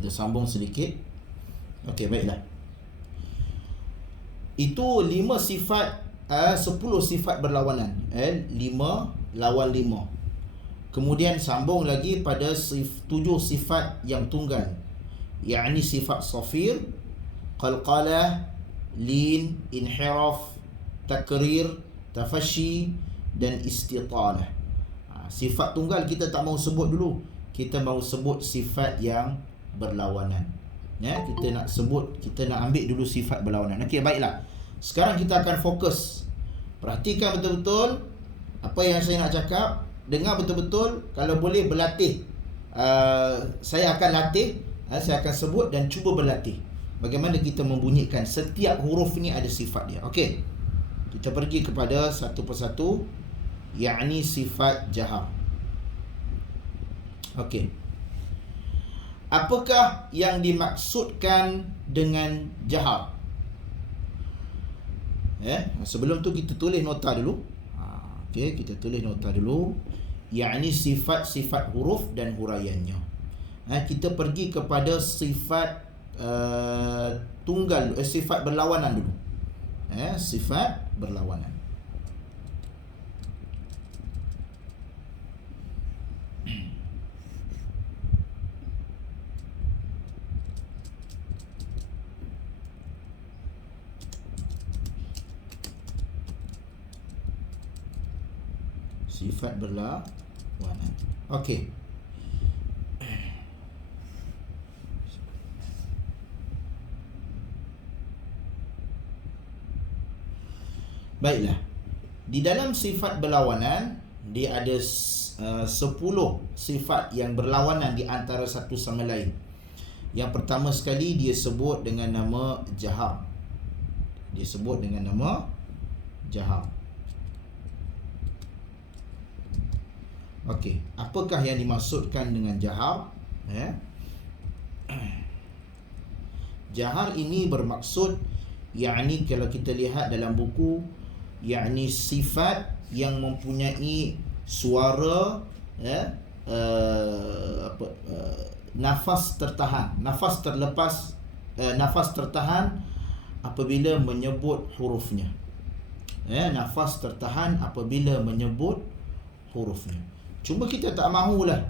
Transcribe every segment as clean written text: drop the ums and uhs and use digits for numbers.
Kita sambung sedikit. Okey, baiklah. Itu 5 sifat, 10 sifat berlawanan. 5 lawan 5. Kemudian sambung lagi pada 7 sifat yang tunggal. Yakni sifat safir, qalqalah, lin, inhiraf, takrir, tafashi dan istitalah. Sifat tunggal kita tak mau sebut dulu. Kita mau sebut sifat yang berlawanan. Kita nak sebut, kita nak ambil dulu sifat berlawanan. Okey, baiklah. Sekarang kita akan fokus. Perhatikan betul-betul apa yang saya nak cakap. Dengar betul-betul. Kalau boleh berlatih. Saya akan latih. Saya akan sebut dan cuba berlatih. Bagaimana kita membunyikan setiap huruf ni ada sifat dia. Okey. Kita pergi kepada satu persatu. Yakni sifat jahar. Okey. Apakah yang dimaksudkan dengan jahar? Sebelum tu kita tulis nota dulu. Okey, kita tulis nota dulu. Yakni sifat-sifat huruf dan huraiannya. Kita pergi kepada sifat tunggal, sifat berlawanan dulu. Sifat berlawanan. Sifat berlawanan. Okey. Baiklah. Di dalam sifat berlawanan, dia ada 10 sifat yang berlawanan di antara satu sama lain. Yang pertama sekali dia sebut dengan nama jahar. Dia sebut dengan nama jahar. Okey, apakah yang dimaksudkan dengan jahar? Jahar ini bermaksud, yakni kalau kita lihat dalam buku, yakni sifat yang mempunyai suara nafas tertahan, nafas terlepas, nafas tertahan apabila menyebut hurufnya. Nafas tertahan apabila menyebut hurufnya. Cuma kita tak mahulah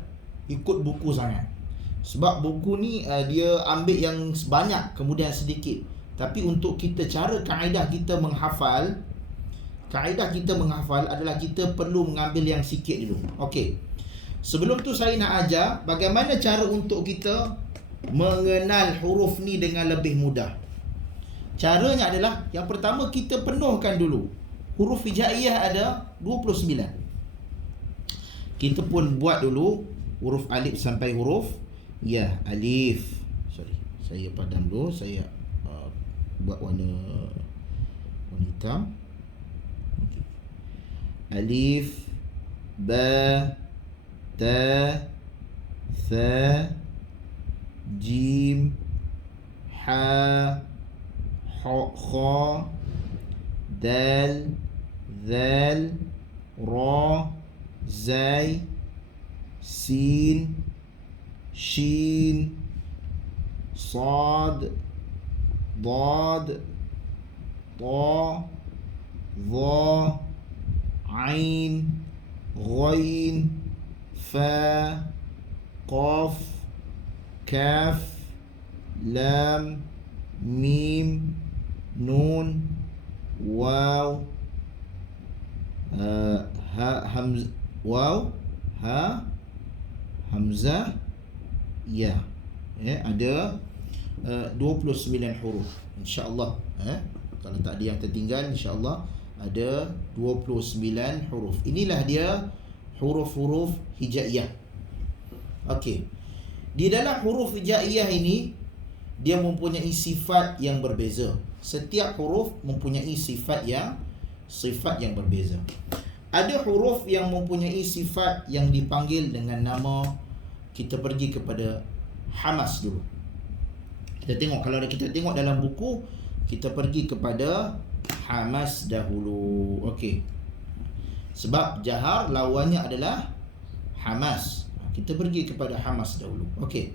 ikut buku sangat. Sebab buku ni dia ambil yang banyak kemudian sedikit. Tapi untuk kita, cara kaedah kita menghafal, adalah kita perlu mengambil yang sikit dulu. Okey. Sebelum tu saya nak ajar bagaimana cara untuk kita mengenal huruf ni dengan lebih mudah. Caranya adalah, yang pertama kita penuhkan dulu. Huruf hijaiyah ada 29. Kita pun buat dulu huruf alif sampai huruf ya. Alif. Sorry, saya padam dulu. Saya buat warna hitam. Okay. Alif, ba, ta, tha, jim, ha, kha, dal, zal, ra, zai, sin, shin, sad, dad, ta, dha, ain, ghain, fa, qaf, kaf, lam, mim, nun, waw, hamzah, ya. Ada 29 huruf. InsyaAllah. Kalau tak ada yang tertinggal, insyaAllah ada 29 huruf. Inilah dia huruf-huruf hijaiyah. Okey. Di dalam huruf hijaiyah ini, dia mempunyai sifat yang berbeza. Setiap huruf mempunyai sifat yang berbeza. Ada huruf yang mempunyai sifat yang dipanggil dengan nama, kita pergi kepada hamas dulu. Kita tengok, kalau kita tengok dalam buku, kita pergi kepada hamas dahulu. Okey. Sebab jahar lawannya adalah hamas. Kita pergi kepada hamas dahulu. Okey.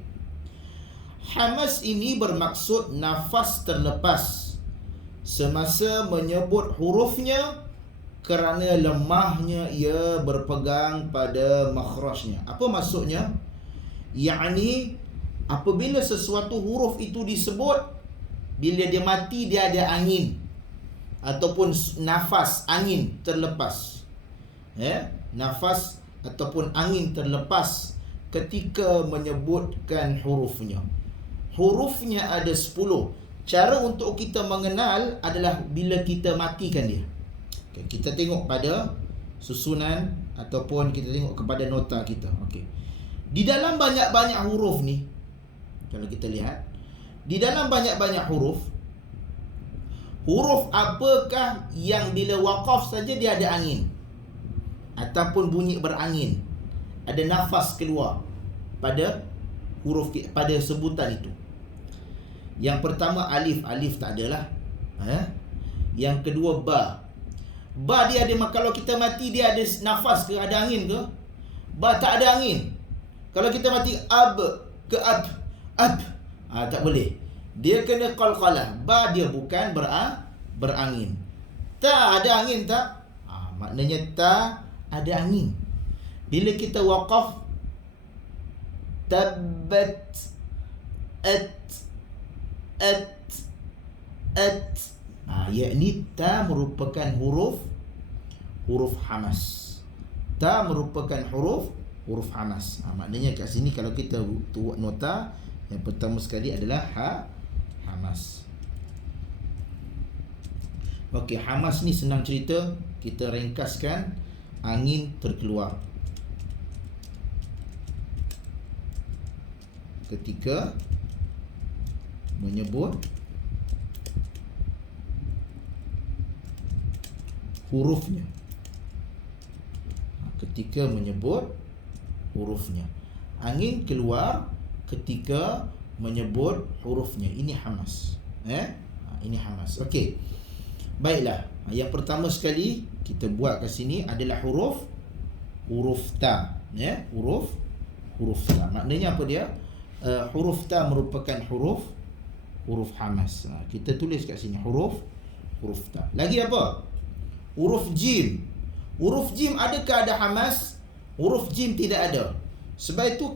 Hamas ini bermaksud nafas terlepas semasa menyebut hurufnya kerana lemahnya ia berpegang pada makhrajnya. Apa maksudnya? Yakni apabila sesuatu huruf itu disebut, bila dia mati dia ada angin ataupun nafas angin terlepas. Nafas ataupun angin terlepas ketika menyebutkan hurufnya. Hurufnya ada 10. Cara untuk kita mengenal adalah bila kita matikan dia. Kita tengok pada susunan ataupun kita tengok kepada nota kita. Di dalam banyak-banyak huruf ni, kalau kita lihat, di dalam banyak-banyak huruf apakah yang bila waqaf saja dia ada angin ataupun bunyi berangin, ada nafas keluar pada huruf, pada sebutan itu? Yang pertama alif tak adalah. Yang kedua ba dia ada, kalau kita mati dia ada nafas ke, ada angin ke? Ba tak ada angin. Kalau kita mati ab ke ab tak boleh. Dia kena qalqalah. Ba dia bukan berangin. Ta ada angin tak? Maknanya ta ada angin. Bila kita waqaf tabbat at yakni ta merupakan huruf hamas. Ta merupakan huruf hamas. Maknanya kat sini kalau kita buat nota, yang pertama sekali adalah hamas. Hamas ni senang cerita, kita ringkaskan, angin terkeluar ketika menyebut hurufnya. Ketika menyebut hurufnya, angin keluar ketika menyebut hurufnya. Ini hamas. Ini hamas. Okey. Baiklah. Yang pertama sekali kita buat kat sini adalah huruf ta. Huruf ta. Maknanya apa dia? Huruf ta merupakan huruf hamas. Kita tulis kat sini huruf ta. Lagi apa? Huruf jim. Huruf jim adakah ada hamas? Huruf jim tidak ada. Sebab itu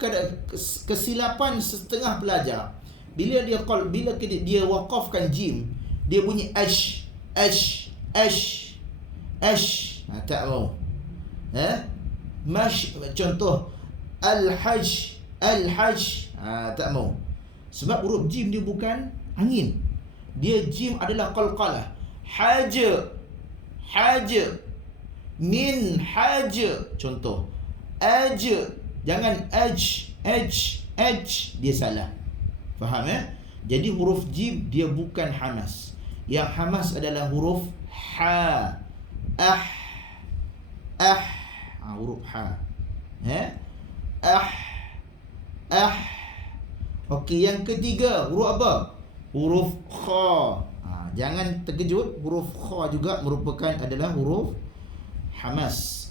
kesilapan setengah pelajar. Bila dia waqafkan jim, dia bunyi ash. Tak mau. Contoh al-hajj. Tak mau. Sebab huruf jim dia bukan angin. Dia jim adalah qalqalah. Haja. Min haja. Contoh. Jangan dia salah. Faham Jadi huruf jim dia bukan hamas. Yang hamas adalah huruf ha. Huruf ha. Okey, yang ketiga huruf apa? Huruf kha. Jangan terkejut, huruf kha juga merupakan adalah huruf hamas.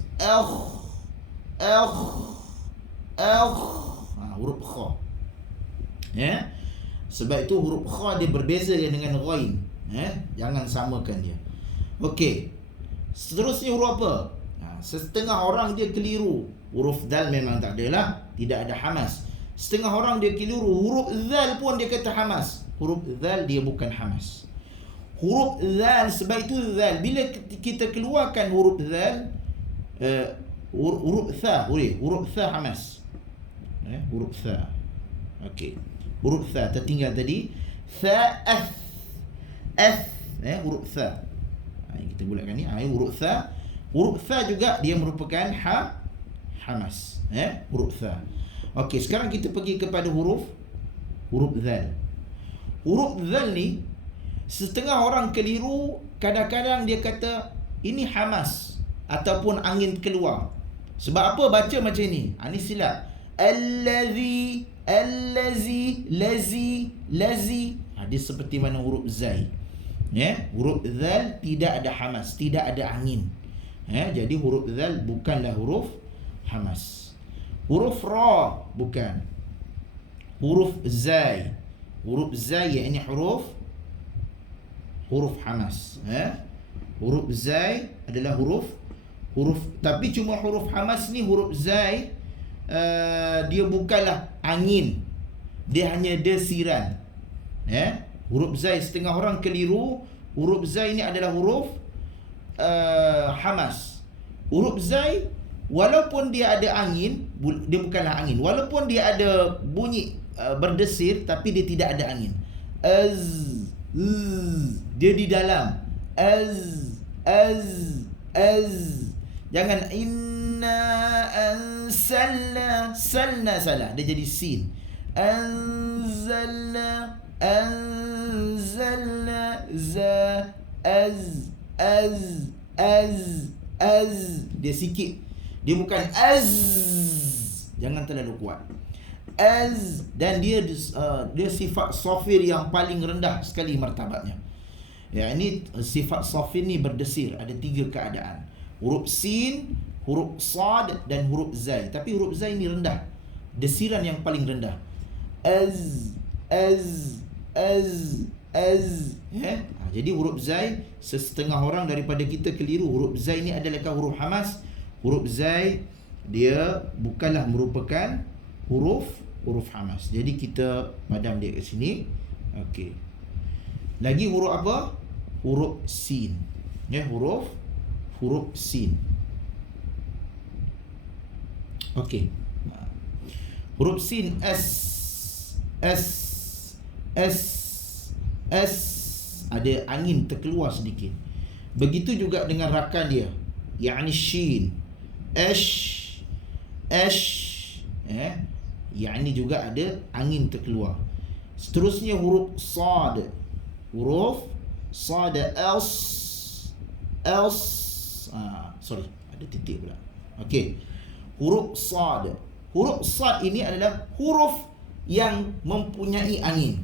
Huruf kha. Sebab itu huruf kha dia berbeza dengan ghain. Jangan samakan dia. Okey. Seterusnya huruf apa? Setengah orang dia keliru. Huruf dal memang tak adalah, tidak ada hamas. Setengah orang dia keliru, huruf zal pun dia kata hamas. Huruf zal dia bukan hamas. Huruf zal, sebab itu zal, bila kita keluarkan huruf zal, huruf tha, huruf tha hamas. Huruf tha. Okey. Huruf tha tertinggal tadi. Tha huruf tha. Kita bulatkan ni. Huruf tha. Huruf tha juga dia merupakan hamas. Huruf tha. Okey, sekarang kita pergi kepada huruf zal. Huruf zal ni setengah orang keliru, kadang-kadang dia kata ini hamas ataupun angin keluar. Sebab apa baca macam ni? Ini silap. Allazi, lazi. Dia seperti mana huruf zai. Huruf zal tidak ada hamas, tidak ada angin. Jadi huruf zal bukanlah huruf hamas. Huruf ra bukan. Huruf zai Huruf zai ini huruf hamas. Huruf zai adalah huruf tapi cuma huruf hamas ni, huruf zai dia bukanlah angin, dia hanya desiran. Huruf zai, setengah orang keliru, huruf zai ni adalah huruf hamas. Huruf zai walaupun dia ada angin, dia bukanlah angin. Walaupun dia ada bunyi berdesir, tapi dia tidak ada angin. Dia di dalam. Jangan inna anzalna, salah, dia jadi sin. Anzalna dia sikit, dia bukan jangan terlalu kuat. Dan dia sifat sofir yang paling rendah sekali martabatnya. Ini sifat sofir ni berdesir, ada 3 keadaan. Huruf sin, huruf sad dan huruf zai. Tapi huruf zai ni rendah, desiran yang paling rendah. Jadi huruf zai, setengah orang daripada kita keliru. Huruf zai ni adalah huruf hamas. Huruf zai dia bukanlah merupakan huruf hamas. Jadi kita padam dia kat sini. Okey. Lagi huruf apa? Huruf sin. Huruf sin. Okey. Huruf sin ada angin terkeluar sedikit. Begitu juga dengan rakan dia, yakni shin. Yakni juga ada angin terkeluar. Seterusnya huruf sad. Huruf sad, sorry, ada titik pula. Okey. Huruf sad. Huruf sad ini adalah huruf yang mempunyai angin.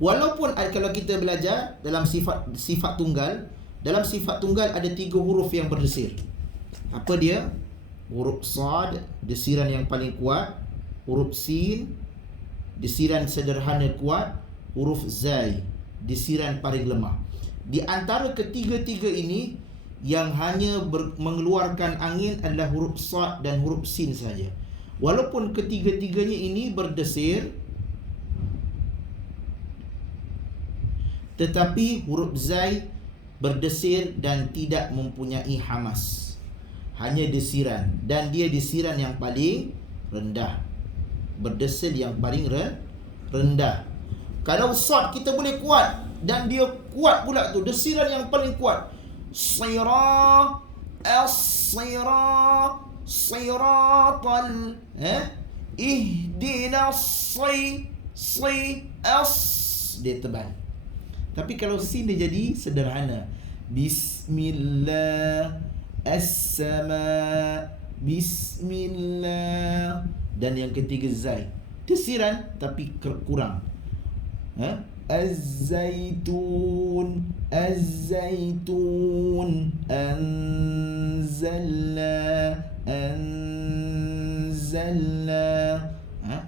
Walaupun kalau kita belajar dalam sifat tunggal, dalam sifat tunggal ada 3 huruf yang berdesir. Apa dia? Huruf sad, desiran yang paling kuat. Huruf sin, desiran sederhana kuat. Huruf zai, desiran paling lemah. Di antara ketiga-tiga ini, yang hanya mengeluarkan angin adalah huruf sad dan huruf sin saja. Walaupun ketiga-tiganya ini berdesir, tetapi huruf zai berdesir dan tidak mempunyai hamas, hanya desiran, dan dia desiran yang paling rendah, berdesir yang paling rendah. Kalau sad kita boleh kuat, dan dia kuat pula tu, desiran yang paling kuat. Siratal ihdinas dia tebal. Tapi kalau sin dia jadi sederhana. Bismillah, as-sama, bismillah. Dan yang ketiga zai, desiran tapi kurang. Az-zaitun, anzalna.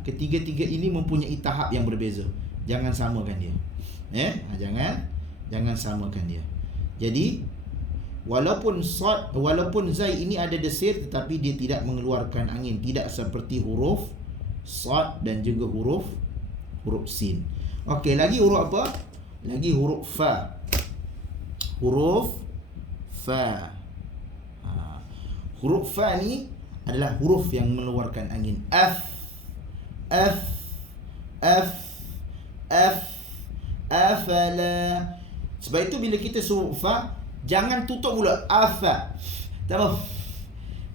Ketiga-tiga ini mempunyai tahap yang berbeza. Jangan samakan dia. Jangan samakan dia. Jadi walaupun zai ini ada desir, tetapi dia tidak mengeluarkan angin, tidak seperti huruf sad dan juga huruf sin. Okey, lagi huruf apa? Lagi huruf fa. Huruf fa. Huruf fa ni adalah huruf yang mengeluarkan angin. Afala. Sebab itu bila kita suruh fa, jangan tutup mulut. Afa. Tak.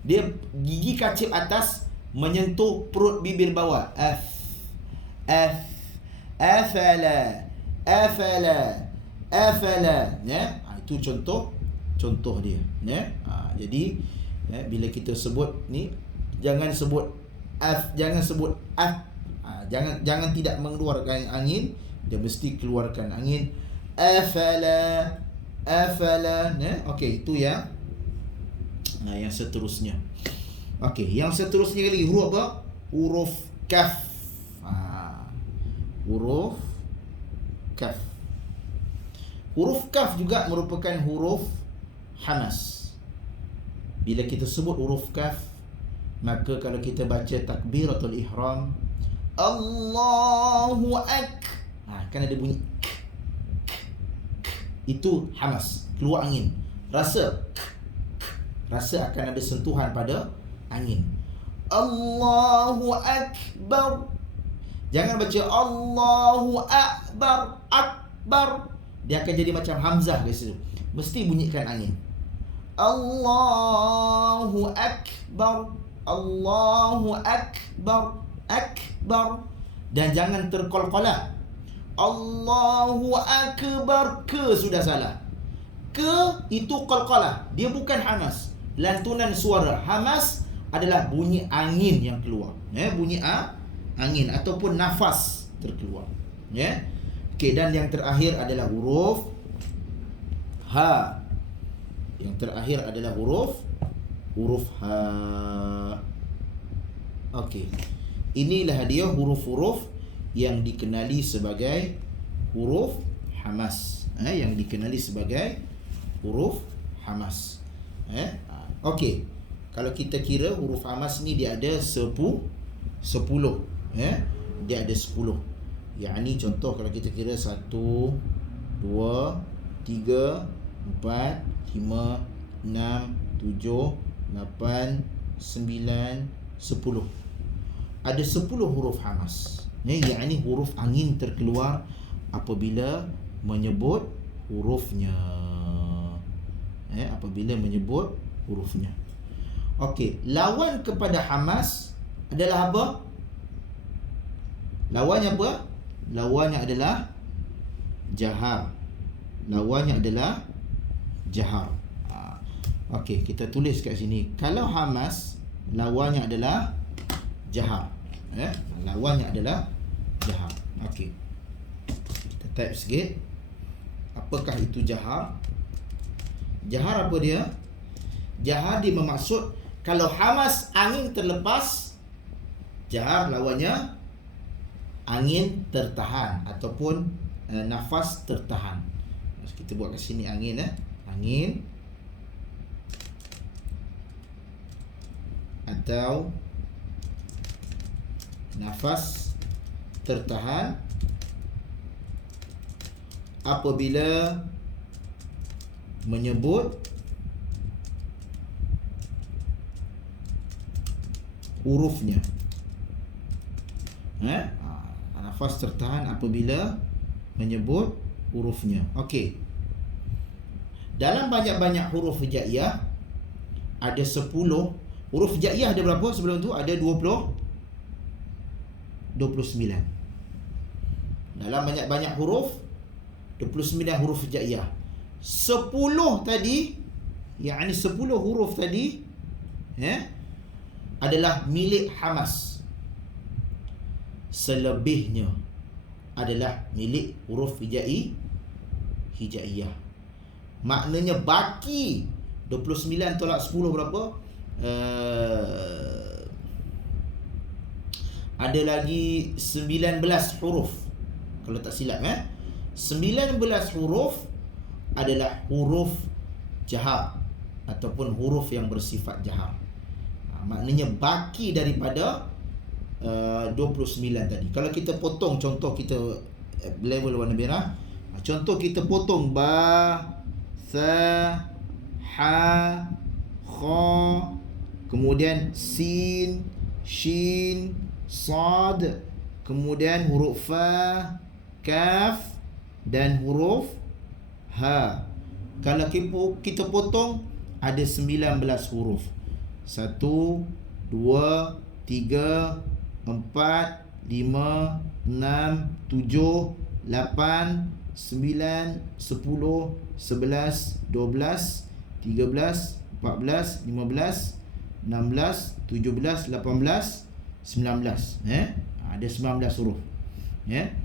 Dia gigi kacip atas menyentuh perut bibir bawah. Afala. Itu contoh dia. Jadi bila kita sebut ni, jangan sebut jangan sebut jangan tidak mengeluarkan angin, dia mesti keluarkan angin. Afala. Okey, itu yang seterusnya. Okey, yang seterusnya lagi huruf apa? Huruf kaf. huruf kaf. Huruf kaf juga merupakan huruf hamas. Bila kita sebut huruf kaf, maka kalau kita baca takbiratul ihram, Allahu ak, kan ada bunyi itu hamas, keluar angin. Rasa akan ada sentuhan pada angin. Allahu akbar. Jangan baca Allahu akbar, akbar. Dia akan jadi macam hamzah di situ. Mesti bunyikan angin. Allahu akbar, Allahu akbar, akbar. Dan jangan terqalqalah. Allahu akbar, ke sudah salah. Ke itu qalqalah, dia bukan hamas. Lantunan suara. Hamas adalah bunyi angin yang keluar. Bunyi angin ataupun nafas terkeluar. Okey, dan yang terakhir adalah huruf ha. Yang terakhir adalah huruf ha. Okey. Inilah dia huruf-huruf yang dikenali sebagai huruf hamas. Yang dikenali sebagai huruf hamas. Okey. Kalau kita kira huruf hamas ni dia ada 10. Dia ada 10. Yang ni contoh kalau kita kira 1 2 3 4 5 6 7 8 9 10. Ada 10 huruf hamas. Yang ni huruf angin terkeluar apabila menyebut hurufnya. Apabila menyebut hurufnya. Okey, lawan kepada hamas adalah apa? Lawannya apa? Lawannya adalah jahar. Lawannya adalah jahar. Okey, kita tulis kat sini. Kalau hamas, lawannya adalah jahar. Lawannya adalah jahar. Okey. Kita type sikit. Apakah itu jahar? Jahar apa dia? Jahar dia bermaksud kalau hamas angin terlepas, jahar lawannya angin tertahan ataupun nafas tertahan. Kita buat kat sini angin angin atau nafas tertahan apabila menyebut hurufnya. Nafas tertahan apabila menyebut hurufnya. Okey. Dalam banyak-banyak huruf hijaiyah ada 10. Huruf hijaiyah ada berapa sebelum tu? Ada 29. Dalam banyak-banyak huruf 29 huruf hijaiyah. 10 tadi, yakni 10 huruf tadi adalah milik hamas. Selebihnya adalah milik huruf hijaiyah. Maknanya baki 29 tolak 10 berapa? Ada lagi 19 huruf. Kalau tak silap 19 huruf adalah huruf jahar ataupun huruf yang bersifat jahar. Maknanya baki daripada 29 tadi. Kalau kita potong, contoh kita level warna merah, contoh kita potong ba, sa, ha, kha, kemudian sin, shin, sad, kemudian huruf fa, kaf dan huruf ha. Kalau kita potong ada 19 huruf. 1 2 3 4 5 6 7 8 9 10 11 12 13 14 15 16 17 18 19. Ada 19 huruf.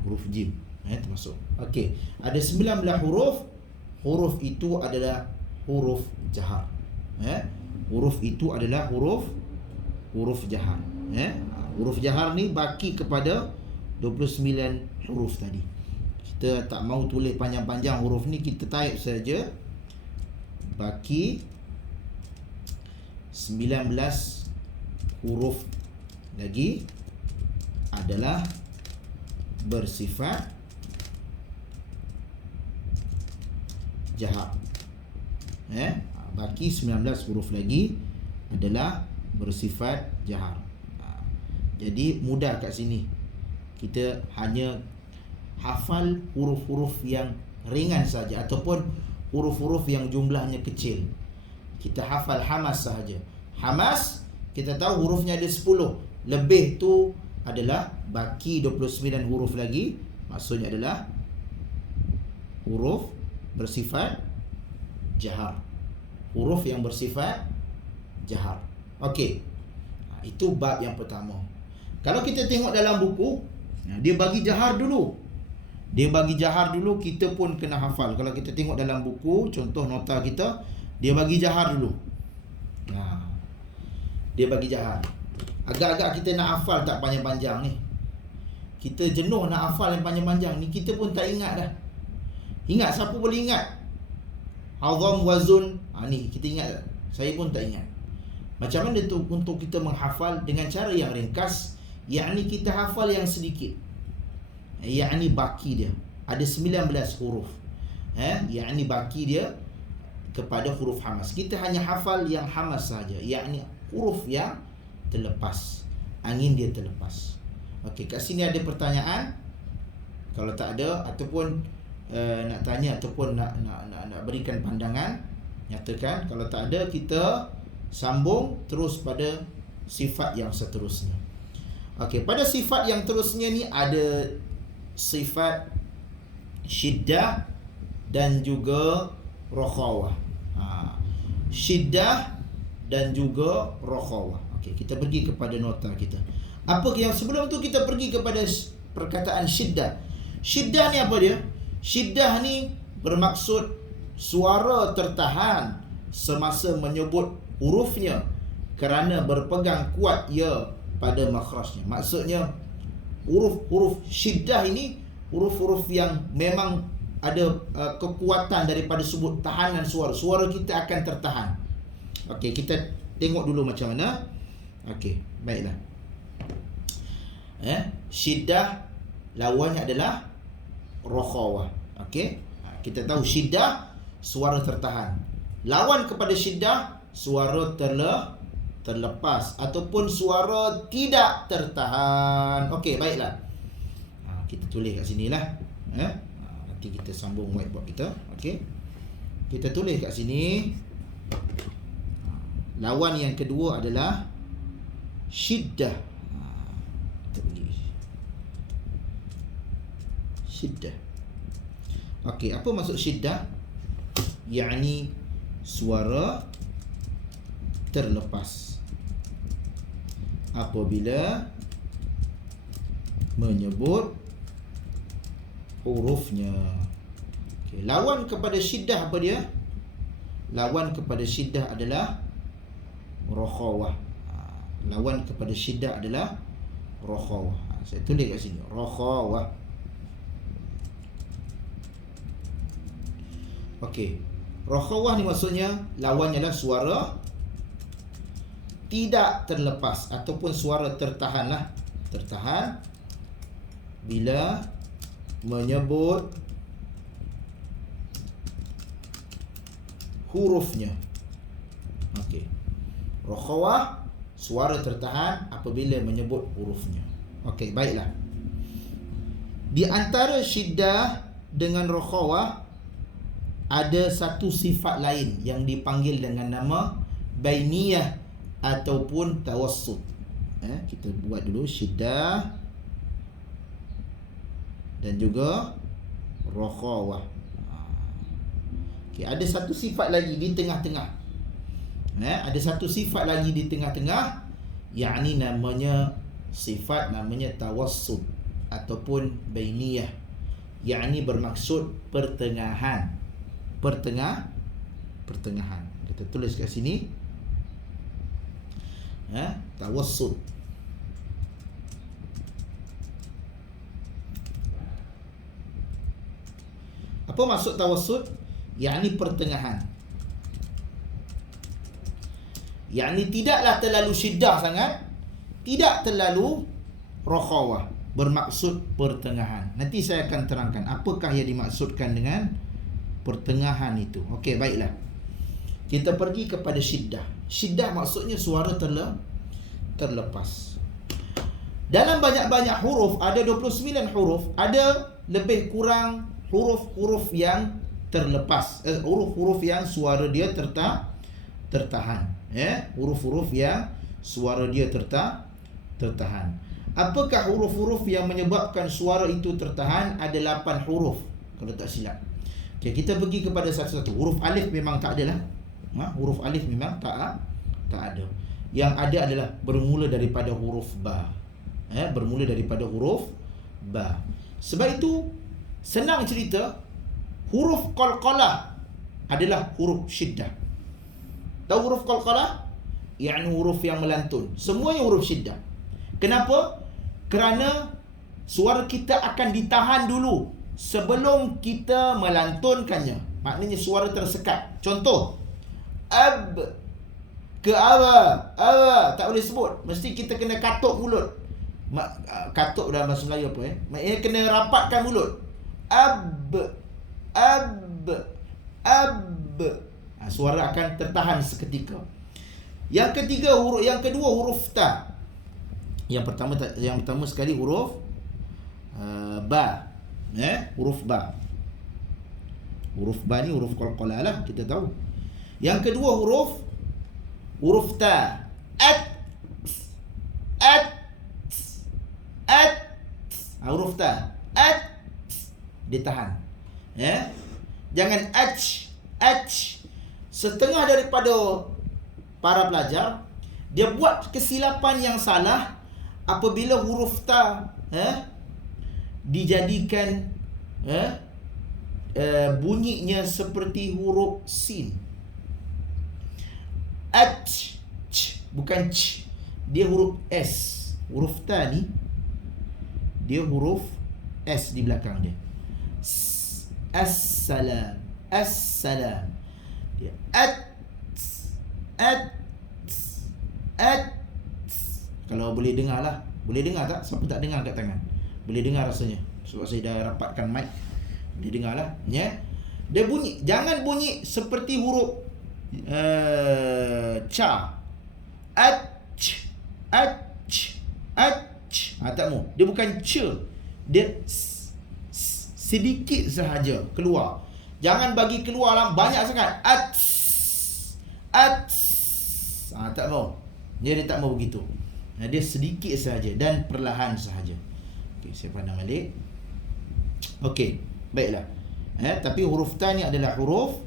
Huruf jim termasuk. Okey, ada 19 huruf. Huruf itu adalah huruf jahar. Huruf itu adalah huruf jahar. Huruf jahar ni baki kepada 29 huruf tadi. Kita tak mau tulis panjang-panjang huruf ni, kita type saja baki 19 huruf lagi adalah bersifat jahar. Baki 19 huruf lagi adalah bersifat jahar. Jadi mudah kat sini. Kita hanya hafal huruf-huruf yang ringan saja ataupun huruf-huruf yang jumlahnya kecil. Kita hafal hamas sahaja. Hamas kita tahu hurufnya ada 10. Lebih tu adalah baki 29 huruf lagi. Maksudnya adalah huruf bersifat jahar. Huruf yang bersifat jahar. Okey. Itu bab yang pertama. Kalau kita tengok dalam buku, dia bagi jahar dulu. Dia bagi jahar dulu, kita pun kena hafal. Kalau kita tengok dalam buku, contoh nota kita, dia bagi jahar dulu. Dia bagi jahar. Agak-agak kita nak hafal tak panjang-panjang ni. Kita jenuh nak hafal yang panjang-panjang ni, kita pun tak ingat dah. Ingat, siapa boleh ingat? Azam, wazun, ni kita ingat tak? Saya pun tak ingat. Macam mana tu untuk kita menghafal dengan cara yang ringkas? Yakni kita hafal yang sedikit. Yakni baki dia ada 19 huruf. Yakni baki dia kepada huruf hamas. Kita hanya hafal yang hamas saja. Yakni huruf yang terlepas. Angin dia terlepas. Okey, kat sini ada pertanyaan? Kalau tak ada ataupun nak tanya ataupun nak berikan pandangan, nyatakan. Kalau tak ada, kita sambung terus pada sifat yang seterusnya. Okey, pada sifat yang terusnya ni ada sifat syiddah dan juga rakhawah. Syiddah dan juga rakhawah. Okey, kita pergi kepada nota kita. Apa yang sebelum tu kita pergi kepada perkataan syiddah. Syiddah ni apa dia? Syiddah ni bermaksud suara tertahan semasa menyebut hurufnya kerana berpegang kuat ia pada makhrajnya. Maksudnya huruf-huruf syiddah ini huruf-huruf yang memang ada kekuatan daripada sebut tahanan suara. Suara kita akan tertahan. Okey, kita tengok dulu macam mana. Okey, baiklah. Syiddah lawannya adalah rakhawah. Okey, kita tahu syiddah suara tertahan. Lawan kepada syiddah suara terlepas ataupun suara tidak tertahan. Okey, baiklah. Kita tulis kat sinilah. Nanti kita sambung whiteboard kita. Okey. Kita tulis kat sini. Lawan yang kedua adalah syiddah. Kita pergi. Syiddah. Okey, apa maksud syiddah? Yakni suara terlepas apabila menyebut hurufnya. Okay. Lawan kepada syiddah apa dia? Lawan kepada syiddah adalah rakhawah. Lawan kepada syiddah adalah rakhawah. Saya tulis kat sini, rakhawah. Okey. Rakhawah ni maksudnya lawannya adalah suara tidak terlepas ataupun suara tertahanlah. Tertahan bila menyebut hurufnya. Okey. Rakhawah suara tertahan apabila menyebut hurufnya. Okey, baiklah. Di antara syiddah dengan rakhawah ada satu sifat lain yang dipanggil dengan nama bainiyah ataupun tawassut. Kita buat dulu syiddah dan juga rakhawah. Okey, ada satu sifat lagi di tengah-tengah. Ada satu sifat lagi di tengah-tengah, yakni namanya tawassut ataupun bainiyah. Yakni bermaksud pertengahan. Pertengahan. Kita tulis kat sini. Tawassut. Apa maksud tawassut? Yakni pertengahan. Yakni tidaklah terlalu syiddah sangat, tidak terlalu rakhawah. Bermaksud pertengahan. Nanti saya akan terangkan apakah yang dimaksudkan dengan pertengahan itu. Okey, baiklah. Kita pergi kepada syiddah. Syiddah maksudnya suara terlepas. Dalam banyak-banyak huruf, ada 29 huruf, ada lebih kurang huruf-huruf yang terlepas. Huruf-huruf yang suara dia tertahan. Huruf-huruf yang suara dia tertahan. Apakah huruf-huruf yang menyebabkan suara itu tertahan? Ada 8 huruf kalau tak silap. Okay, kita pergi kepada satu-satu. Huruf alif memang tak ada lah. Huruf alif memang tak ada. Yang ada adalah bermula daripada huruf ba. Bermula daripada huruf ba. Sebab itu senang cerita, huruf qalqalah adalah huruf syiddah. Tahu huruf qalqalah? Yang huruf yang melantun. Semuanya huruf syiddah. Kenapa? Kerana suara kita akan ditahan dulu sebelum kita melantunkannya. Maknanya suara tersekat. Contoh, ab ke awa, tak boleh sebut. Mesti kita kena katuk mulut. Katuk dalam bahasa Melayu apa maknanya kena rapatkan mulut. Ab. Suara akan tertahan seketika. Yang kedua huruf ta. Yang pertama sekali huruf ba. Huruf ba. Huruf ba ni huruf qalqalah lah, kita tahu. Yang kedua huruf ta. Huruf ta. Ditahan. Jangan Setengah daripada para pelajar dia buat kesilapan yang salah apabila huruf ta dijadikan bunyinya seperti huruf sin. Bukan c. Dia huruf s. Huruf ta ni dia huruf s di belakang dia. Assalam. Dia kalau boleh dengar lah. Boleh dengar tak? Siapa tak dengar kat tangan? Boleh dengar rasanya. Sebab saya dah rapatkan mic. Boleh dengar lah. Dia bunyi. Jangan bunyi seperti huruf ca. Tak mau. Dia bukan c. Dia sedikit sahaja keluar. Jangan bagi keluar lah banyak sangat. Tak mau. Dia tak mau begitu. Dia sedikit sahaja dan perlahan sahaja. Okey, saya pandang balik. Okey, baiklah. Tapi huruf ta ni adalah huruf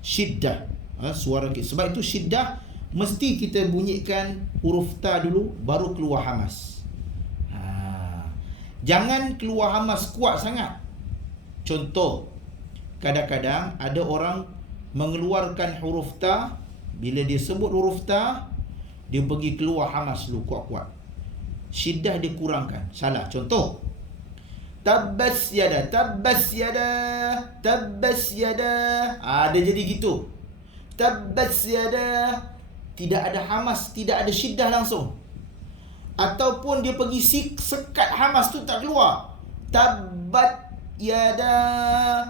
syiddah. Suara kita. Sebab itu syiddah mesti kita bunyikan huruf ta dulu baru keluar hamas. Jangan keluar hamas kuat sangat. Contoh, kadang-kadang ada orang mengeluarkan huruf ta, bila dia sebut huruf ta, dia pergi keluar hamas dulu kuat-kuat. Syiddah dia kurangkan. Salah. Contoh, tabbas yada. Dia jadi gitu. Tabbas yada. Tidak ada hamas, tidak ada syiddah langsung. Ataupun dia pergi sekat hamas tu tak keluar. Tabbat yada.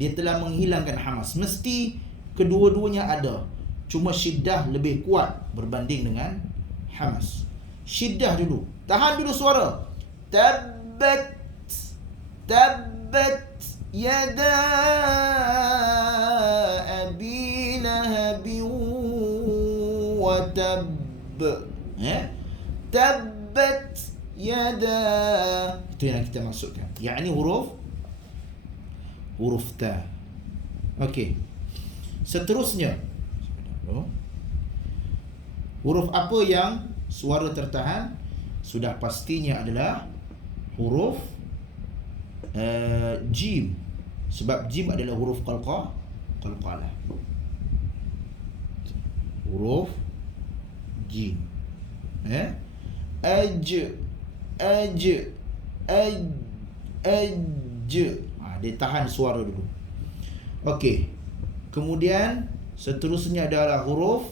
Dia telah menghilangkan hamas. Mesti kedua-duanya ada. Cuma syiddah lebih kuat berbanding dengan hamas. Syiddah dulu. Tahan dulu suara. Tabbat yada abi lahabin wa tabb. Tabbat yada. Itu yang kita maksudkan. Yang ini huruf ta. Okey. Seterusnya, huruf apa yang suara tertahan? Sudah pastinya adalah huruf jim. Sebab jim adalah huruf qalqalah. Huruf jim. Dia tahan suara dulu. Okey. Kemudian seterusnya adalah huruf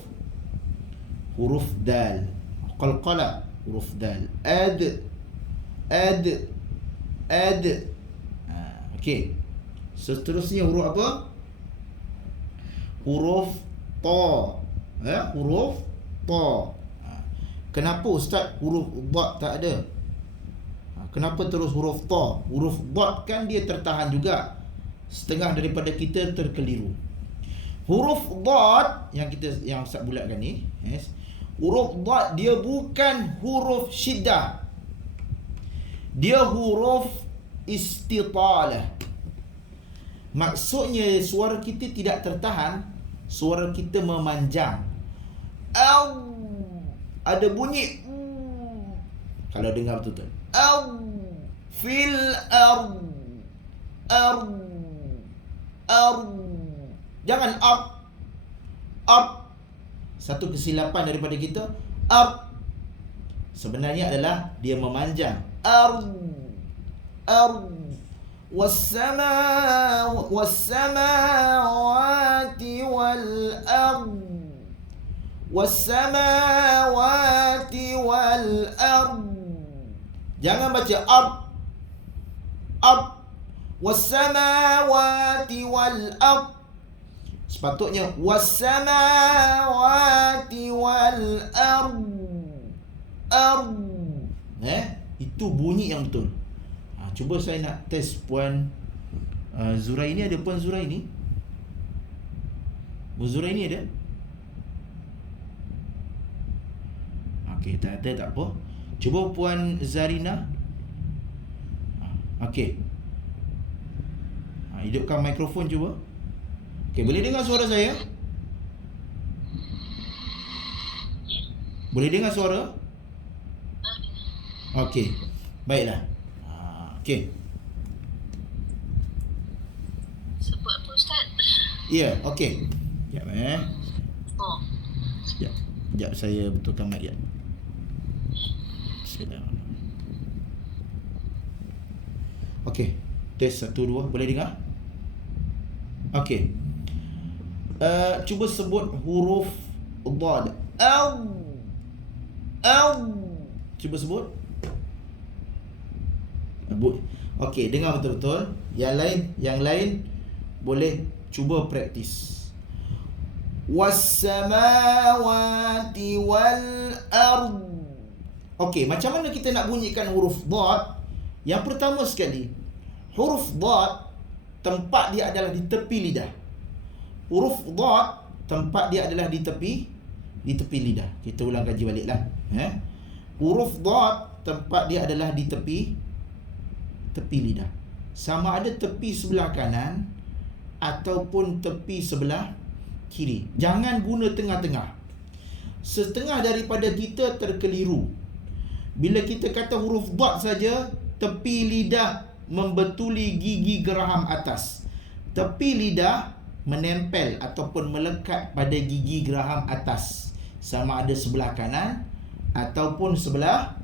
dal. Qalqala, huruf dal. Ad. Okey. Seterusnya huruf apa? Huruf ta. Huruf ta. Kenapa ustaz huruf dad tak ada? Kenapa terus huruf ta? Huruf dad kan dia tertahan juga. Setengah daripada kita terkeliru. Huruf dad yang ustaz bulatkan ni, huruf dad dia bukan huruf syiddah. Dia huruf istitalah. Maksudnya suara kita tidak tertahan, suara kita memanjang. Ada bunyi kalau dengar betul. Fil ard. Jangan ard. Satu kesilapan daripada kita. Sebenarnya adalah dia memanjang. Ard. Was-samawati wal ard. Was-samawati wal ard. Jangan baca ard. Was-samawati wal ard. Sepatutnya was-samawati wal ard. Itu bunyi yang betul. Cuba saya nak test Puan Zuraini. Ada Puan Zuraini? Puan Zuraini ada? Okey, tak ada, tak apa. Cuba Puan Zarina. Okey. Hidupkan mikrofon cuba. Okey, boleh dengar suara saya? Boleh dengar suara? Okey. Baiklah. Okey. Sebut apa ustaz? Ya, okey. Sekejap Sekejap saya betulkan mic ya. Okey. Test 1 2, boleh dengar? Okey. Cuba sebut huruf dad. Cuba sebut. Okey, dengar betul-betul. Yang lain boleh cuba praktis. Was-samawati wal ard. Okey, macam mana kita nak bunyikan huruf dad? Yang pertama sekali, huruf dad tempat dia adalah di tepi lidah. Huruf dad tempat dia adalah di tepi lidah. Kita ulang kaji baliklah. Huruf dad tempat dia adalah di tepi lidah. Sama ada tepi sebelah kanan ataupun tepi sebelah kiri. Jangan guna tengah-tengah. Setengah daripada kita terkeliru. Bila kita kata huruf dad saja, tepi lidah membetuli gigi geraham atas. Tepi lidah menempel ataupun melekat pada gigi geraham atas. Sama ada sebelah kanan ataupun sebelah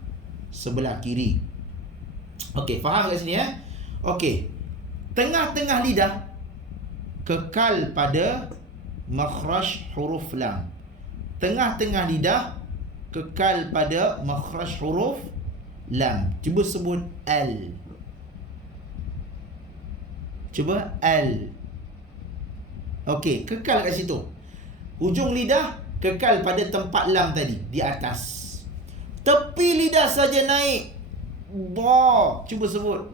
kiri. Okey, faham kat sini ya? Okey. Tengah-tengah lidah kekal pada makhraj huruf lam. Tengah-tengah lidah kekal pada makhraj huruf lam. Cuba sebut al. Cuba al. Okey, kekal kat situ. Hujung lidah kekal pada tempat lam tadi, di atas. Tepi lidah saja naik. Ba. Cuba sebut.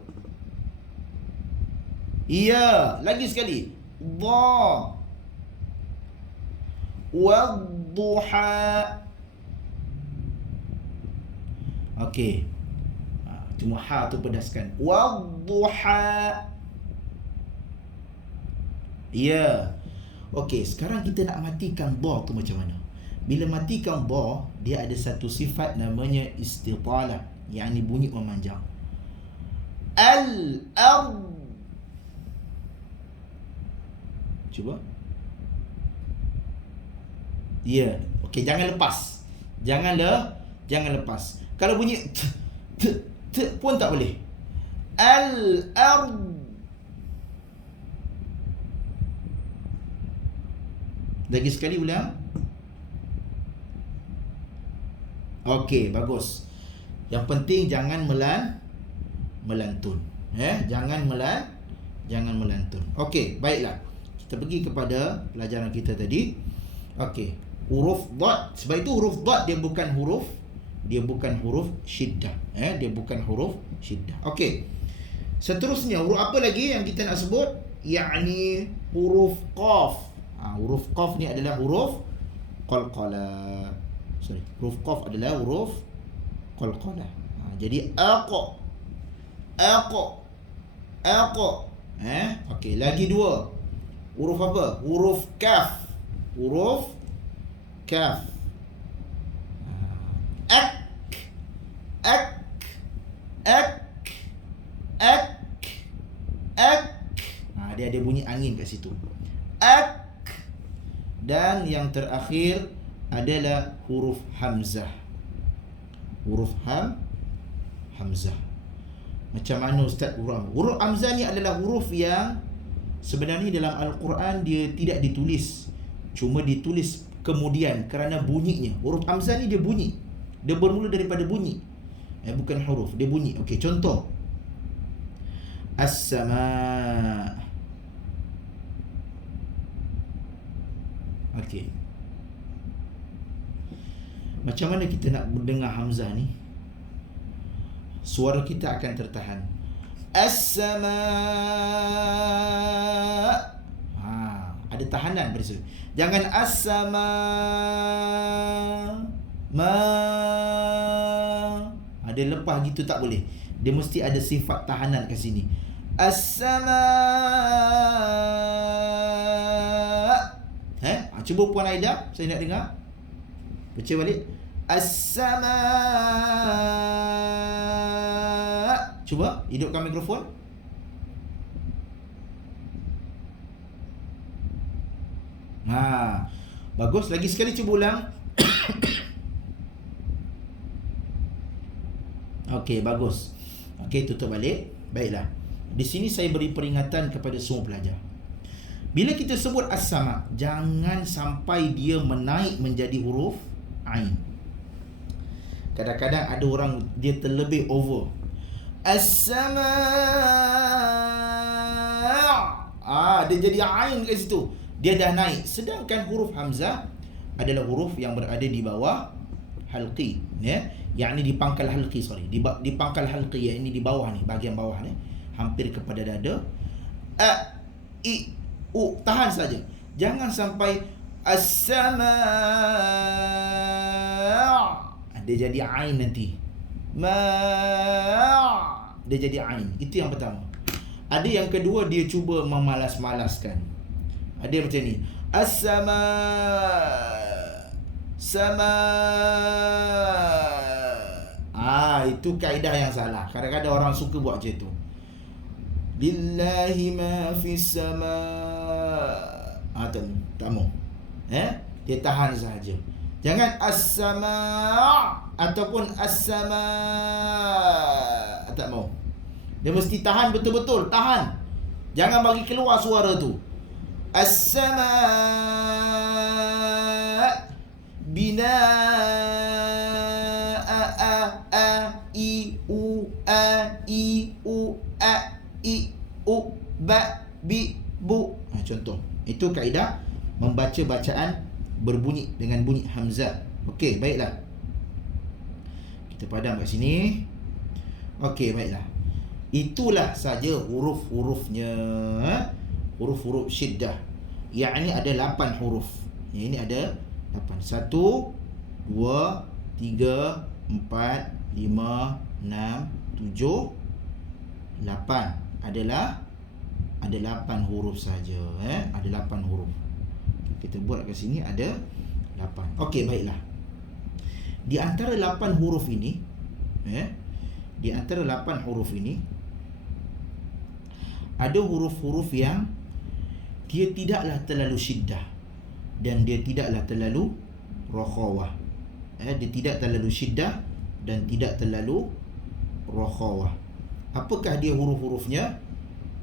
Ya, lagi sekali. Ba. Wadduha. Okey. Cuma ha tu pedaskan. Wadduha. Ya. Okey, sekarang kita nak matikan ba tu macam mana? Bila matikan ba, dia ada satu sifat namanya istitalah, yakni bunyi memanjang. Al-ard. Cuba. Ya. Okey, jangan lepas. Jangan lepas. Kalau bunyi t pun tak boleh. Al-ard. Lagi sekali ulang. Okey, bagus. Yang penting jangan melantun. Jangan melantun. Okey, baiklah. Kita pergi kepada pelajaran kita tadi. Okey, huruf dad. Sebab itu huruf dad dia bukan huruf syiddah. Dia bukan huruf syiddah. Okey. Seterusnya huruf apa lagi yang kita nak sebut? Yakni huruf qaf. Huruf qaf ni adalah huruf qalqalah. Huruf qaf adalah huruf qalqalah. Jadi aqa. Okey, lagi dua. Huruf apa? Huruf kaf. Huruf kaf. Dia ada bunyi angin kat situ. Dan yang terakhir adalah huruf hamzah. Huruf hamzah. Macam mana Ustaz urang? Huruf hamzah ni adalah huruf yang sebenarnya dalam Al-Quran dia tidak ditulis. Cuma ditulis kemudian kerana bunyinya. Huruf hamzah ni dia bunyi. Dia bermula daripada bunyi. Bukan huruf, dia bunyi. Okey, contoh. As-sama'. Okey. Macam mana kita nak mendengar hamzah ni? Suara kita akan tertahan. As-sama'. Ada tahanan pada situ. Jangan as-sama'. Ada lepas gitu tak boleh. Dia mesti ada sifat tahanan kat sini. As-sama'. Cuba Puan Aida, saya nak dengar. Baca balik. As-sama'. Cuba hidupkan mikrofon. Bagus. Lagi sekali cuba ulang. Okey, bagus. Okey, tutup balik. Baiklah. Di sini saya beri peringatan kepada semua pelajar. Bila kita sebut as-sama', jangan sampai dia menaik menjadi huruf ain. Kadang-kadang ada orang dia terlebih over. As-sama'. Dia jadi ain kat situ. Dia dah naik. Sedangkan huruf hamzah adalah huruf yang berada di bawah halqi, yakni di pangkal halqi, di pangkal halqi, yakni di bawah ni, bahagian bawah ni, hampir kepada dada. Tahan saja. Jangan sampai as-sama'. Dia jadi ain nanti. Dia jadi ain. Itu yang pertama. Ada yang kedua, dia cuba memalas-malaskan. Ada yang macam ni. Sama. Itu kaedah yang salah. Kadang-kadang orang suka buat macam tu. Lillahi ma fis sama'. Tak mau. Dia tahan saja. Jangan as-sama' ataupun as-sama'. Tak mau. Dia mesti tahan betul-betul. Tahan. Jangan bagi keluar suara tu. As-sama' bina bu. Contoh. Itu kaedah membaca bacaan berbunyi dengan bunyi hamzah. Okey, baiklah. Kita padam kat sini. Okey, baiklah. Itulah saja huruf-hurufnya. Huruf-huruf syiddah. Yang ini ada 8 huruf. Yang ini ada 8. 1, 2, 3, 4, 5, 6, 7, 8. Ada 8 huruf saja. Ada 8 huruf. Kita buat kat sini ada 8. Okey, baiklah. Di antara 8 huruf ini, ada huruf-huruf yang dia tidaklah terlalu syiddah dan dia tidaklah terlalu rakhawah. Dia tidak terlalu syiddah dan tidak terlalu rakhawah. Apakah dia huruf-hurufnya?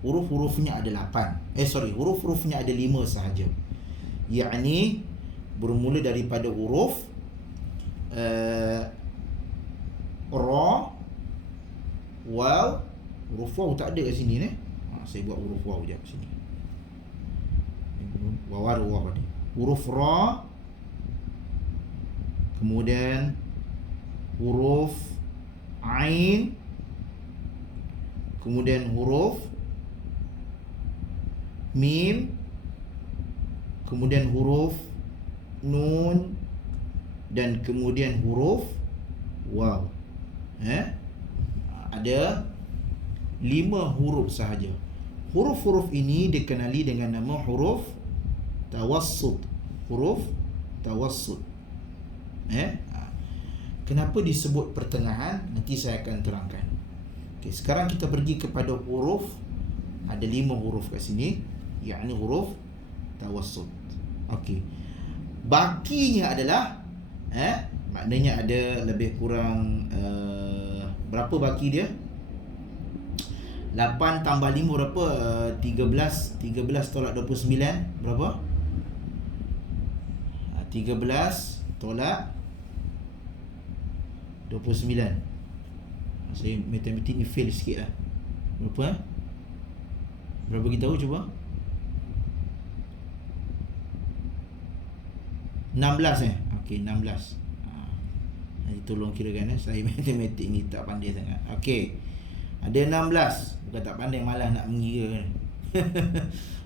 Huruf-hurufnya ada 8. Huruf-hurufnya ada 5 sahaja. Yakni bermula daripada huruf ra, waw. Huruf waw tak ada kat sini ni. Saya buat huruf waw je kat sini. Waw tadi. Huruf ra, kemudian huruf ain, kemudian huruf mim, kemudian huruf nun, dan kemudian huruf waw. Ada 5 huruf sahaja. Huruf-huruf ini dikenali dengan nama huruf tawassut. Huruf tawassut. Kenapa disebut pertengahan? Nanti saya akan terangkan. Okey, sekarang kita pergi kepada huruf. Ada 5 huruf kat sini, yakni huruf tawassut. Okey. Bakinya adalah maknanya ada lebih kurang berapa baki dia? 8 tambah 5 berapa? 13 tolak 29 berapa? 13 tolak 29. Saya matematik ni fail sikit lah. Berapa? Berapa kita tahu cuba? 16 Okey, 16. Nanti tolong kirakan saya matematik ni tak pandai sangat. Okey. Ada 16. Bukan tak pandai, malah nak mengira.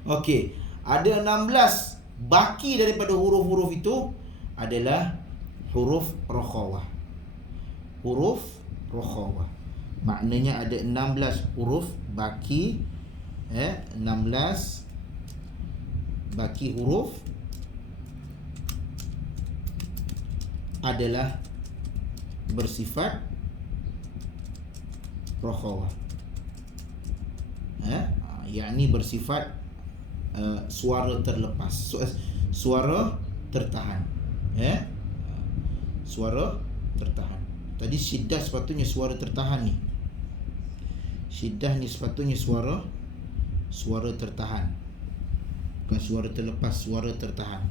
Okey. Ada 16. Baki daripada huruf-huruf itu adalah huruf rokhawah. Huruf rokhawah. Maknanya ada 16 huruf baki. 16 baki huruf adalah bersifat rokhawah. Yakni bersifat suara terlepas, suara tertahan. Suara tertahan. Tadi syiddah sepatutnya suara tertahan ni. Syiddah ni sepatutnya suara tertahan, bukan suara terlepas, suara tertahan.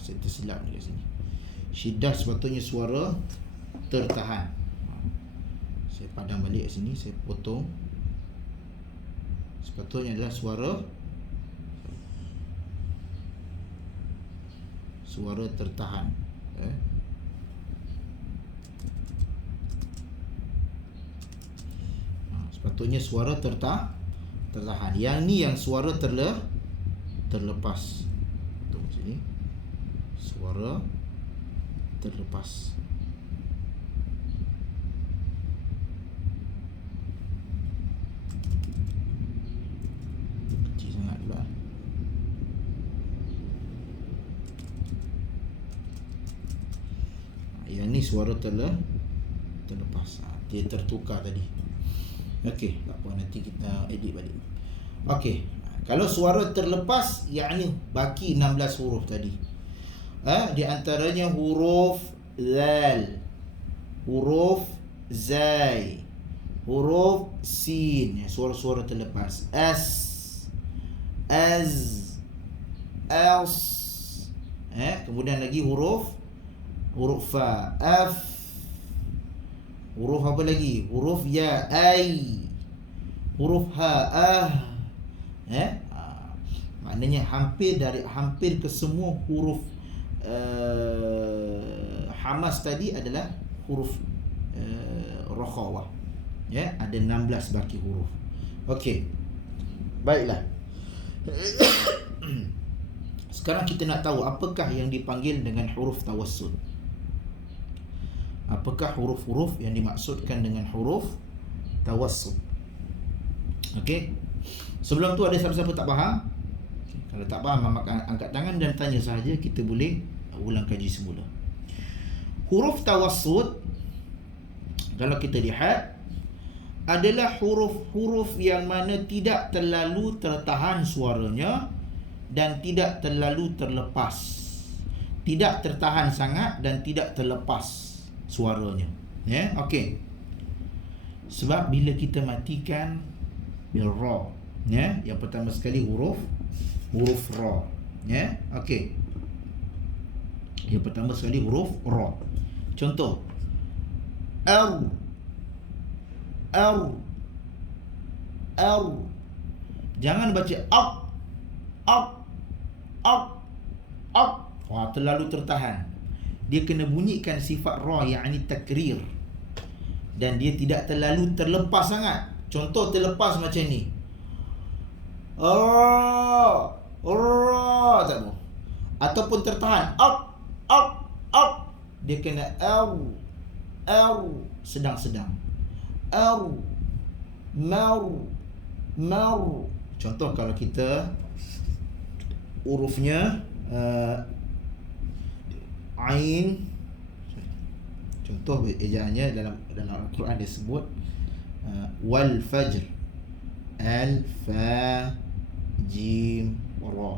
Saya tersilap ni kat sini. Syiddah sepatutnya suara tertahan. Saya padam balik kat sini, saya potong. Sepatutnya adalah suara tertahan. Sepatutnya suara tertahan. Yang ni yang suara terlepas. Tunggu sini. Suara terlepas. Kecil sangat pula. Yang ni suara terlepas. Dia tertukar tadi. Okey, tak apa, nanti kita edit balik. Okey, kalau suara terlepas, yakni baki 16 huruf tadi. Di antaranya huruf zal, huruf zai, huruf sin, suara-suara terlepas. As, az, as. Kemudian lagi huruf fa, af. Huruf apa lagi? Huruf ya, ai. Huruf ha, ah. Maknanya hampir ke semua huruf hamas tadi adalah huruf rokhawah. Ada 16 baki huruf. Okey. Baiklah. Sekarang kita nak tahu apakah yang dipanggil dengan huruf tawassut. Apakah huruf-huruf yang dimaksudkan dengan huruf tawassut? Okey. Sebelum tu ada siapa-siapa tak faham? Kalau tak faham, angkat tangan dan tanya sahaja, kita boleh ulang kaji semula. Huruf tawassut, kalau kita lihat, adalah huruf-huruf yang mana tidak terlalu tertahan suaranya dan tidak terlalu terlepas. Tidak tertahan sangat dan tidak terlepas suaranya. Okey. Sebab bila kita matikan bil ra, ya, yang pertama sekali huruf ra, ya. Okey. Yang pertama sekali huruf ra. Contoh, ar, ar, ar. Jangan baca ak, ak, ak, ak. Wah, terlalu tertahan. Dia kena bunyikan sifat ra, yakni takrir. Dan dia tidak terlalu terlepas sangat. Contoh terlepas macam ni. Ra, tak mau. Ataupun tertahan. Ak. Dia kena sedang-sedang. Mau. Contoh kalau kita hurufnya ain. Contoh ejaannya dalam Al-Quran dia sebut wal fajr, al fa jim ra.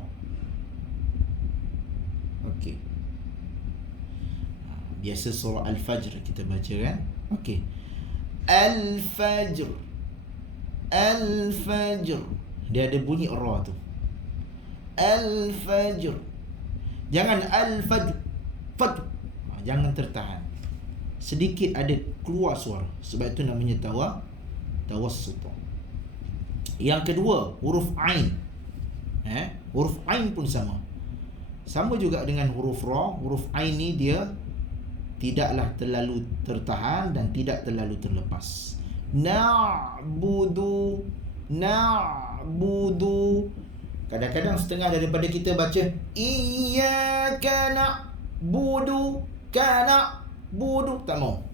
Okey. Biasa surah Al-Fajr kita baca kan? Okey. Al-Fajr. Dia ada bunyi ra tu. Al-Fajr. Jangan Al-Fajr. Jangan tertahan. Sedikit ada keluar suara. Sebab itu namanya tawassut. Yang kedua, huruf ain. Huruf ain pun sama. Sama juga dengan huruf ra. Huruf ain ni dia tidaklah terlalu tertahan dan tidak terlalu terlepas. Na'budu. Kadang-kadang setengah daripada kita baca iyyaka na'budu, tak mau.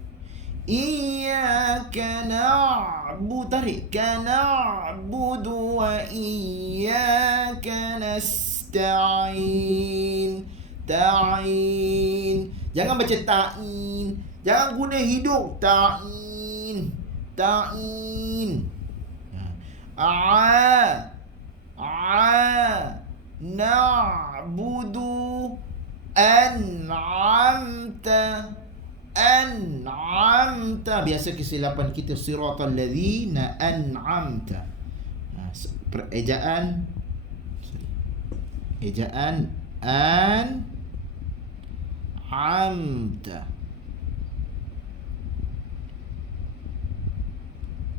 Iyyaka na'budu, tarik. Na'budu wa iyyaka nasta'in. Ta'in. Jangan baca ta'in. Jangan guna hidung. Ta'in. Na'budu. An'amta. Biasa kesilapan kita siratal ladzina an'amta. Ejaan an'amta.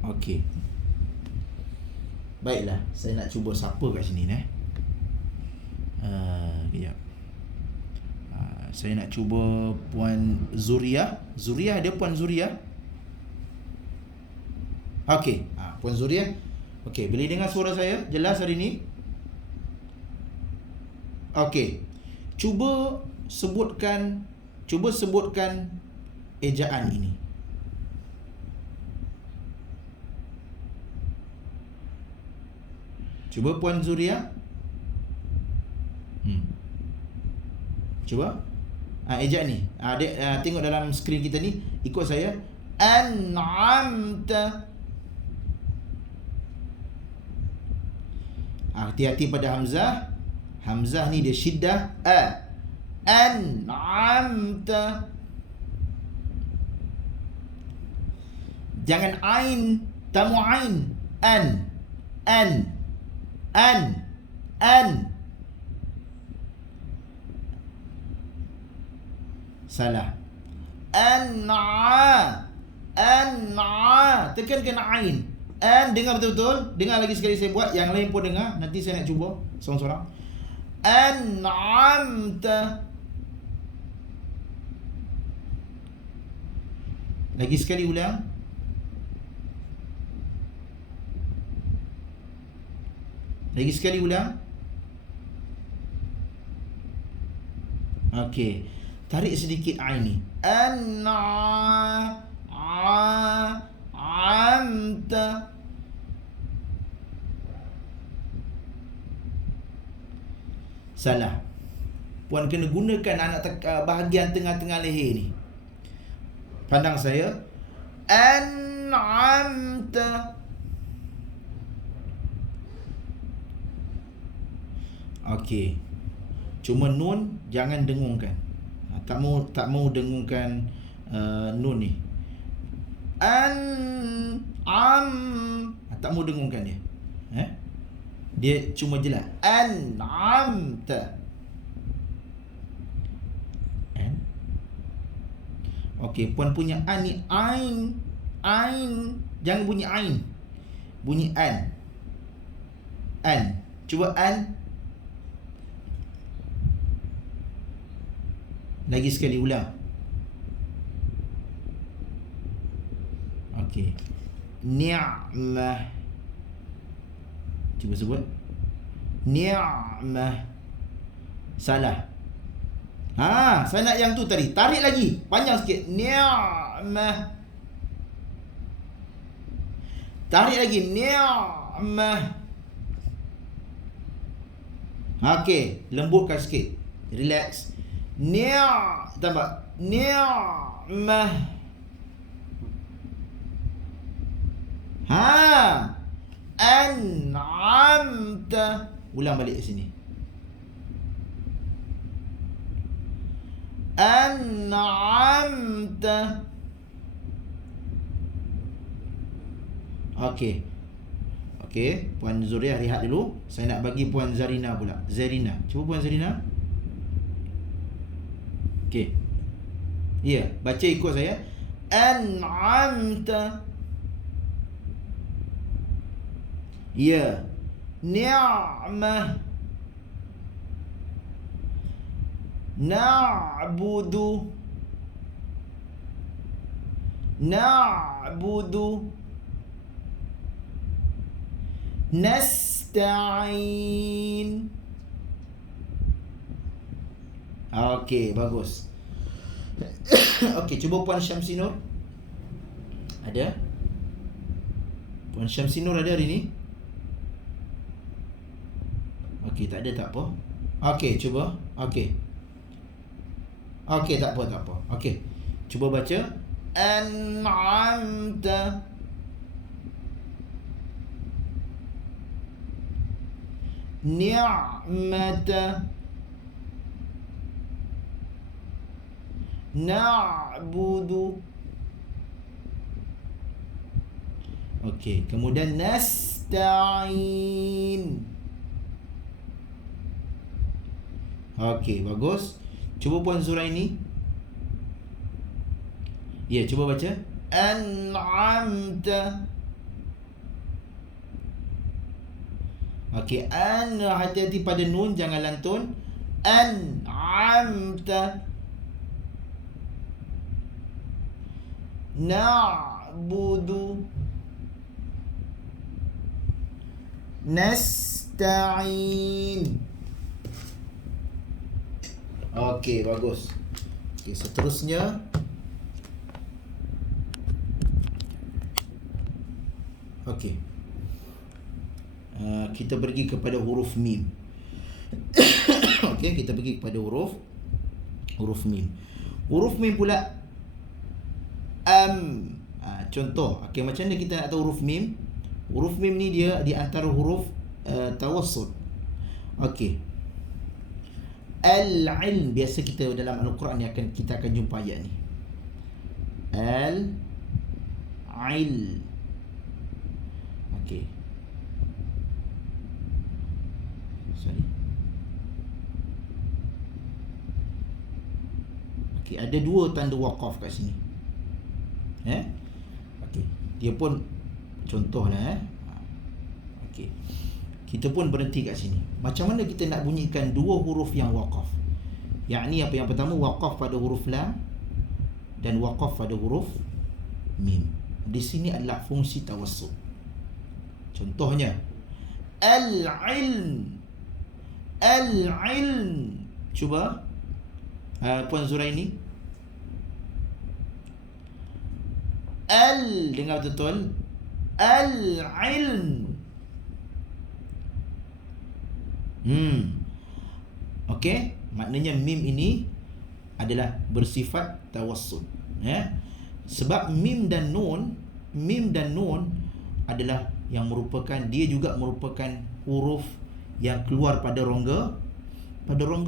Okey. Baiklah, saya nak cuba siapa kat sini kejap. Saya nak cuba Puan Zuriah. Ada Puan Zuriah? Okey, Puan Zuriah. Okey, boleh dengar suara saya jelas hari ni? Okey. Cuba sebutkan ejaan ini. Cuba Puan Zuriah. Cuba. Ejaan ni. Tengok dalam skrin kita ni. Ikut saya. An'amta. Hati-hati pada hamzah. Hamzah ni dia syiddah. An'amta. Jangan ain. Tamu ain. An. Salah. An'a. Tekankan ain. Dengar betul-betul. Dengar lagi sekali saya buat. Yang lain pun dengar. Nanti saya nak cuba seorang-seorang. An'amta. Lagi sekali ulang. Okey. Tarik sedikit ain ni. An'amta. Salah. Puan kena gunakan bahagian tengah-tengah leher ni. Pandang saya. An'amta. Okey. Cuma nun jangan dengungkan. Tak mau dengungkan nun ni. An-am. Tak mau dengungkan dia. Dia cuma jelas. An-amta. Okey, puan punya an ni ain. Ain. Jangan bunyi ain. Bunyi an. An. Cuba an. Lagi sekali ulang. Okey. Ni'mah. Cuba sebut. Ni'mah. Salah. Saya nak yang tu tadi. Tarik lagi. Panjang sikit. Ni'mah. Tarik lagi. Ni'mah. Okey. Lembutkan sikit. Relax. Tambah. Ni'mah. An'amta. Ulang balik ke sini. An'amta. Okey. Puan Zuriah lihat dulu. Saya nak bagi Puan Zarina pula. Zarina. Cuba Puan Zarina. Okey. Ya, baca ikut saya. An'amta. Ya. Ni'mah. Na'budu. Nasta'in. Okey, bagus. Okey, cuba Puan Syamsinur. Ada? Puan Syamsinur ada hari ni? Okey, tak ada, tak apa. Okey, cuba. Okey, tak apa. Okey. Cuba baca. An'amta. Ni'mata. Na'budu. Okey, kemudian nasta'in. Okey, bagus. Cuba Puan Zuraini. Ya, cuba baca. An'amta. Okey, hati-hati pada nun, jangan lantun. An'amta. Na'budu. Nasta'in. Okey, bagus. Okey, seterusnya. Okey. Kita pergi kepada huruf mim. Okey, kita pergi kepada huruf mim. Huruf mim pula contoh. Okey, macam mana kita nak tahu huruf mim? Huruf mim ni dia di antara huruf tawassut. Okey. Al-ilm, biasa kita dalam Al-Quran ni kita akan jumpa ayat ni. Al-ilm. Okey. Sorry. Okey, ada dua tanda waqaf kat sini. Okey. Dia pun contohlah. Okey. Kita pun berhenti kat sini. Macam mana kita nak bunyikan dua huruf yang waqaf? Yang ni apa? Yang pertama waqaf pada huruf lam dan waqaf pada huruf mim. Di sini adalah fungsi tawassut. Contohnya al-ilm. Al-ilm. Cuba Puan Zuraini. Dengar betul. Al-ilm. Okey, maknanya mim ini adalah bersifat tawassul, sebab mim dan nun adalah yang merupakan, dia juga merupakan huruf yang keluar pada rongga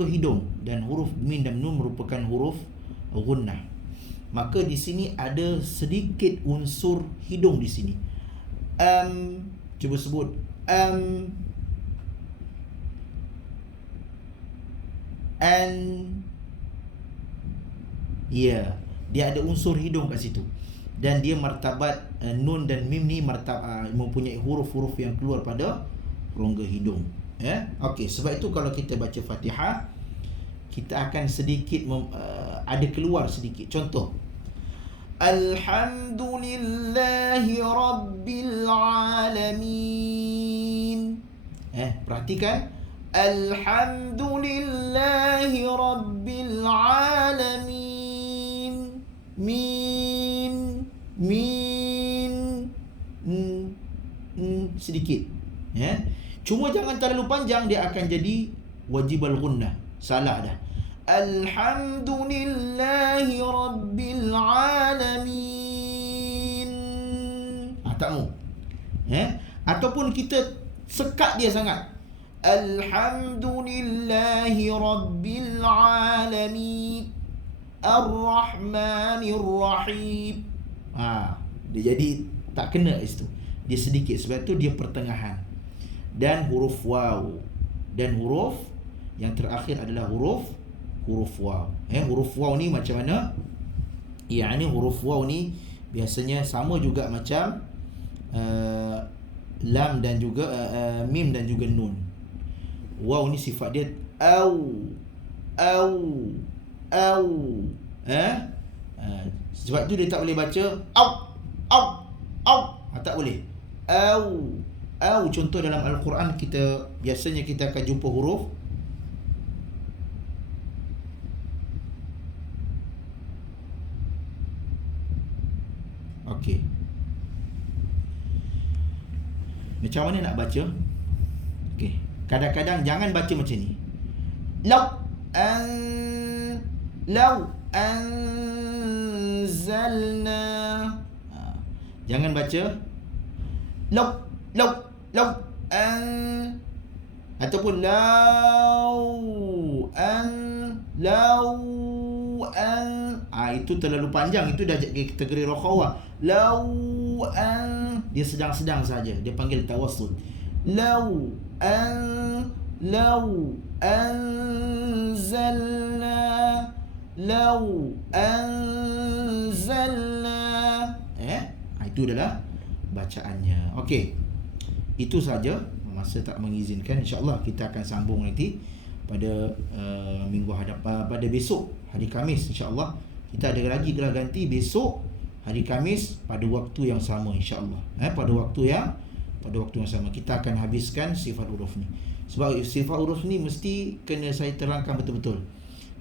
hidung, dan huruf mim dan nun merupakan huruf gunnah. maka di sini ada sedikit unsur hidung di sini. Cuba sebut ya, dia ada unsur hidung kat situ. Dan dia martabat nun dan mim ni mempunyai huruf-huruf yang keluar pada rongga hidung. Okey, sebab itu kalau kita baca Fatihah, kita akan sedikit ada keluar sedikit. Contoh, Alhamdulillahi Rabbil Alamin. Perhatikan, Alhamdulillahi Rabbil Alamin. Sedikit. Cuma jangan terlalu panjang, dia akan jadi wajib al-ghunnah. Salah dah. Alhamdulillahi Rabbil Alamin. Tak mau. Ataupun kita sekat dia sangat. Alhamdulillahi Rabbil Alamin. Ar-Rahmanir Rahim. Dia jadi tak kena kat situ. Dia sedikit, sebab tu dia pertengahan. Dan huruf waw, dan huruf yang terakhir adalah huruf waw. Huruf waw ni macam mana? Ni huruf waw ni biasanya sama juga macam lam dan juga mim dan juga nun. Waw ni sifat dia au. Sebab tu dia tak boleh baca au. Tak boleh. Au. Contoh dalam Al-Quran, biasanya kita akan jumpa huruf okey. Macam mana nak baca? Okey. Kadang-kadang jangan baca macam ni. Lau anzalna. Jangan baca lau ataupun itu terlalu panjang, itu dah kategori rokhawah. Dia sedang-sedang saja, dia panggil tawassul. Lau anzalna. Itu adalah bacaannya. Okey. Itu saja, masa tak mengizinkan. InsyaAllah kita akan sambung nanti pada minggu hadapan, pada besok hari Khamis. InsyaAllah kita ada lagi gelar ganti besok hari Khamis pada waktu yang sama, insyaAllah. Pada waktu yang sama kita akan habiskan sifat huruf ni. Sebab sifat huruf ni mesti kena saya terangkan betul-betul.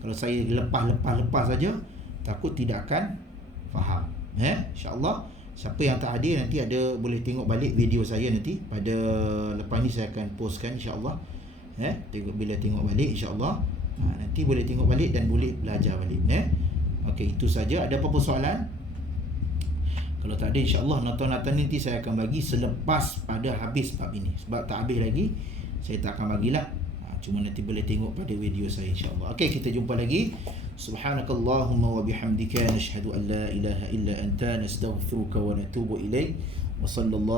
Kalau saya lepas saja, takut tidak akan faham. InsyaAllah. Siapa yang tak hadir nanti boleh tengok balik video saya nanti. Pada lepas ni saya akan postkan, insyaAllah. Bila tengok balik, insyaAllah, nanti boleh tengok balik dan boleh belajar balik. Okey, itu saja. Ada apa-apa soalan? Kalau tak ada, insyaAllah nonton-nonton nanti saya akan bagi selepas pada habis bab ini. Sebab tak habis lagi, saya tak akan bagilah. Cuma nanti boleh tengok pada video saya, insyaAllah. Okey, kita jumpa lagi. Subhanakallahumma wa bihamdika, nashhadu an la ilaha illa anta, nastaghfiruka wa natubu ilaik. Wa sallallahu